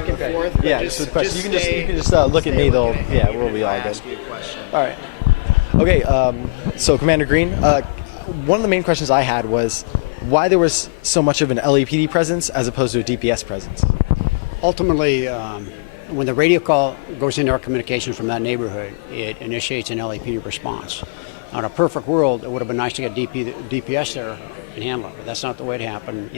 back and forth. Yeah, just, so the question. just You can just look at me. They'll we'll be all good. Ask you a question. All right. Okay. So Commander Green, one of the main questions I had was why there was so much of an LAPD presence as opposed to a DPS presence. Ultimately, when the radio call goes into our communications from that neighborhood, it initiates an LAPD response. Now, in a perfect world, it would have been nice to get DPS there and handle it, but that's not the way it happened.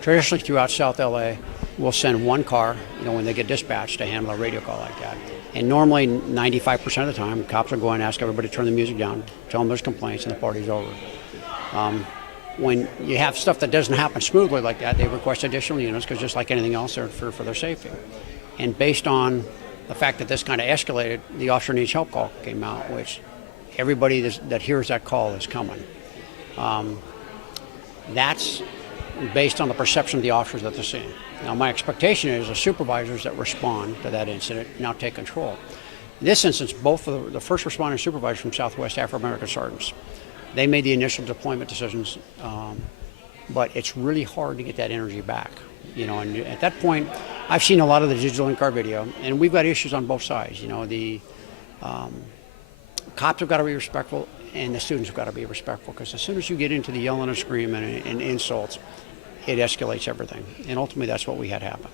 Traditionally throughout South LA, we'll send one car, when they get dispatched to handle a radio call like that. And normally, 95% of the time, cops will go and ask everybody to turn the music down, tell them there's complaints, and the party's over. When you have stuff that doesn't happen smoothly like that, they request additional units because just like anything else, they're for their safety. And based on the fact that this kind of escalated, the officer needs help call came out, which everybody that hears that call is coming. That's based on the perception of the officers that they're seeing. Now, my expectation is the supervisors that respond to that incident now take control. In this instance, both of the first responder and supervisors from Southwest Afro-American sergeants, they made the initial deployment decisions, but it's really hard to get that energy back. And at that point, I've seen a lot of the digital in-car video, and we've got issues on both sides. The cops have got to be respectful, and the students have got to be respectful, because as soon as you get into the yelling and screaming and insults, it escalates everything. And ultimately, that's what we had happen.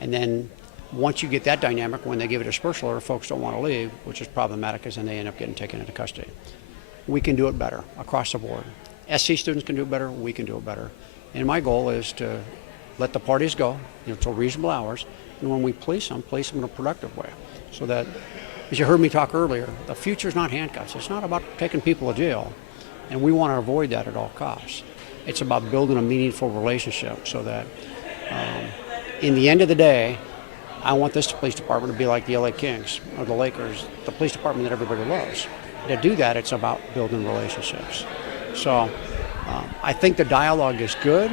And then once you get that dynamic, when they give a dispersal order, folks don't want to leave, which is problematic, because then they end up getting taken into custody. We can do it better across the board. SC students can do it better, we can do it better. And my goal is to let the parties go, till reasonable hours, and when we police them in a productive way. So that, as you heard me talk earlier, the future is not handcuffs. It's not about taking people to jail, and we want to avoid that at all costs. It's about building a meaningful relationship so that in the end of the day, I want this police department to be like the LA Kings or the Lakers, the police department that everybody loves. To do that, it's about building relationships. So I think the dialogue is good.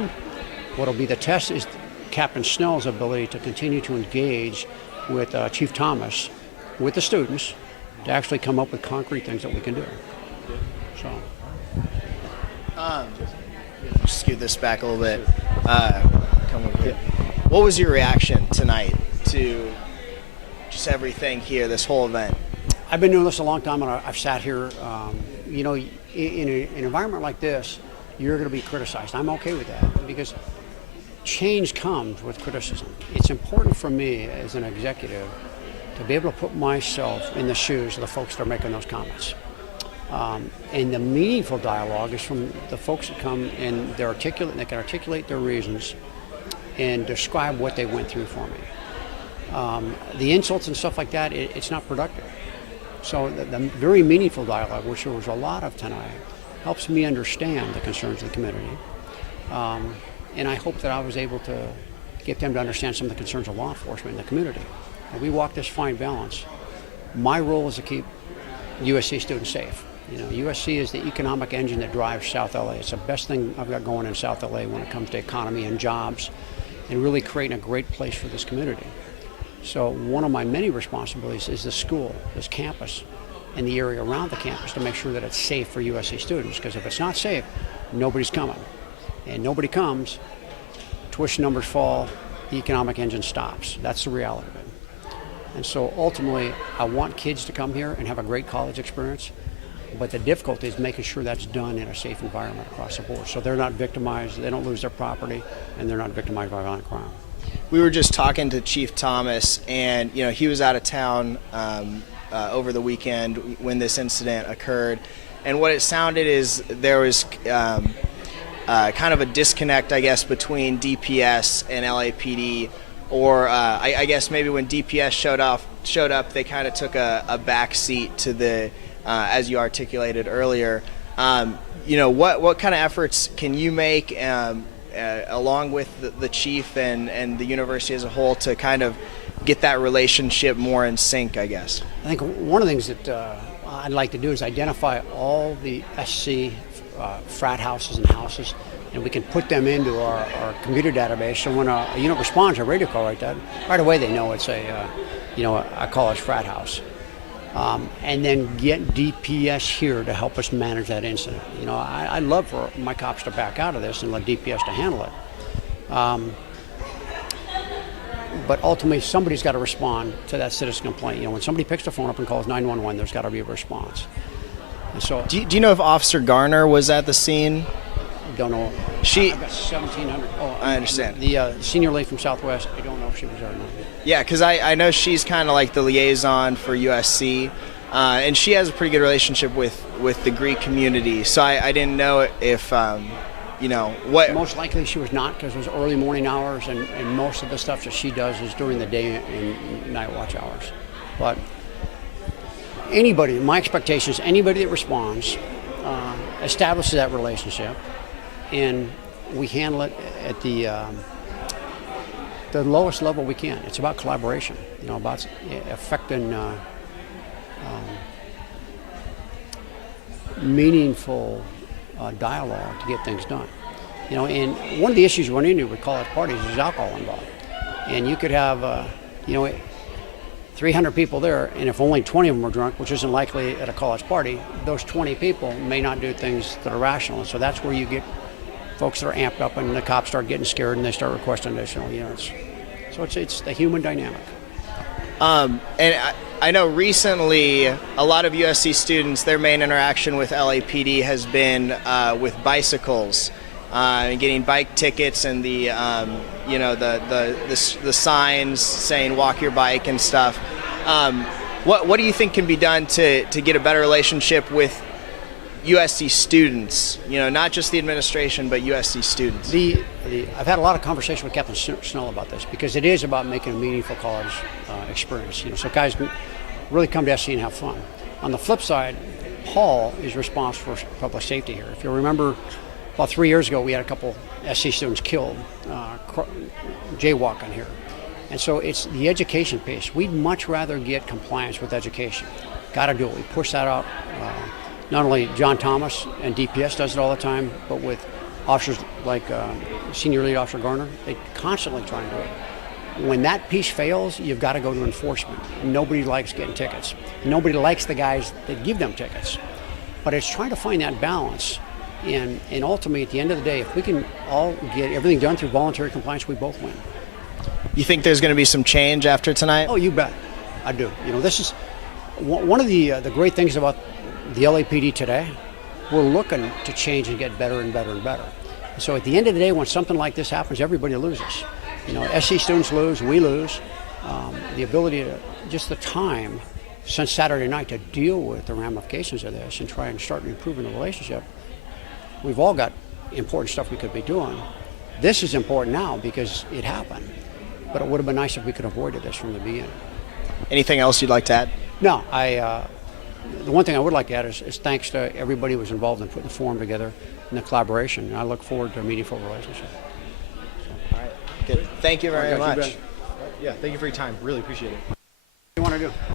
What'll be the test is Captain Snell's ability to continue to engage with Chief Thomas, with the students, to actually come up with concrete things that we can do. So. Just scoot this back a little bit. Come over here. What was your reaction tonight to just everything here, this whole event? I've been doing this a long time, and I've sat here. In an environment like this, you're going to be criticized. I'm okay with that, because change comes with criticism. It's important for me as an executive to be able to put myself in the shoes of the folks that are making those comments. And the meaningful dialogue is from the folks that come and they're articulate, and they can articulate their reasons and describe what they went through for me. The insults and stuff like that, it's not productive. So the very meaningful dialogue, which there was a lot of tonight, helps me understand the concerns of the community. And I hope that I was able to get them to understand some of the concerns of law enforcement in the community. And we walk this fine balance. My role is to keep USC students safe. USC is the economic engine that drives South LA. It's the best thing I've got going in South LA when it comes to economy and jobs, and really creating a great place for this community. So one of my many responsibilities is the school, this campus, and the area around the campus to make sure that it's safe for USC students, because if it's not safe, nobody's coming. And nobody comes, tuition numbers fall, the economic engine stops. That's the reality of it. And so ultimately, I want kids to come here and have a great college experience, but the difficulty is making sure that's done in a safe environment across the board, so they're not victimized, they don't lose their property, and they're not victimized by violent crime. We were just talking to Chief Thomas, and he was out of town over the weekend when this incident occurred, and what it sounded is there was kind of a disconnect, I guess, between DPS and LAPD, or I guess maybe when DPS showed up, they kind of took a back seat to the, as you articulated earlier. What kind of efforts can you make along with the chief and the university as a whole to kind of get that relationship more in sync, I guess? I think one of the things that I'd like to do is identify all the SC frat houses and houses, and we can put them into our computer database. So when a unit responds to a radio call like that, right away they know it's a college frat house. And then get DPS here to help us manage that incident. I'd love for my cops to back out of this and let DPS to handle it. but ultimately somebody's got to respond to that citizen complaint. You know, when somebody picks the phone up and calls 911, there's got to be a response. And so, Do you know if Officer Garner was at the scene? don't know. She- I've got 1,700. Oh, I understand. The senior lady from Southwest, I don't know if she was there or not. Yeah, because I know she's kind of like the liaison for USC, and she has a pretty good relationship with the Greek community. So I didn't know if, you know, what. Most likely she was not, because it was early morning hours, and most of the stuff that she does is during the day and night watch hours. But anybody, my expectation is anybody that responds establishes that relationship, and we handle it at the lowest level we can. It's about collaboration, you know, about affecting meaningful dialogue to get things done. You know, and one of the issues we run into with college parties is alcohol involved. And you could have, 300 people there, and if only 20 of them are drunk, which isn't likely at a college party, those 20 people may not do things that are rational. And so that's where you get folks that are amped up, and the cops start getting scared, and they start requesting additional units. So it's the human dynamic. And I know recently a lot of USC students, their main interaction with LAPD has been with bicycles, and getting bike tickets, and the signs saying walk your bike and stuff. What do you think can be done to get a better relationship with USC students? You know, not just the administration, but USC students. I've had a lot of conversation with Captain Snell about this, because it is about making a meaningful college experience. You know, so guys really come to SC and have fun. On the flip side, Paul is responsible for public safety here. If you remember, about 3 years ago, we had a couple SC students killed jaywalking here. And so it's the education piece. We'd much rather get compliance with education. Got to do it. We push that out. Not only John Thomas and DPS does it all the time, but with officers like Senior Lead Officer Garner, they constantly try and do it. When that piece fails, you've got to go to enforcement. Nobody likes getting tickets. Nobody likes the guys that give them tickets. But it's trying to find that balance. And ultimately, at the end of the day, if we can all get everything done through voluntary compliance, we both win. You think there's going to be some change after tonight? Oh, you bet. I do. You know, this is one of the great things about the LAPD today. We're looking to change and get better and better and better. So at the end of the day, when something like this happens, everybody loses. You know, SC students lose, we lose. The ability to, just the time since Saturday night to deal with the ramifications of this and try and start improving the relationship. We've all got important stuff we could be doing. This is important now because it happened, but it would have been nice if we could have avoided this from the beginning. Anything else you'd like to add? No, the one thing I would like to add is thanks to everybody who was involved in putting the forum together and the collaboration. And I look forward to a meaningful relationship. All right, good. Thank you very much. Yeah, thank you for your time. Really appreciate it. What do you want to do?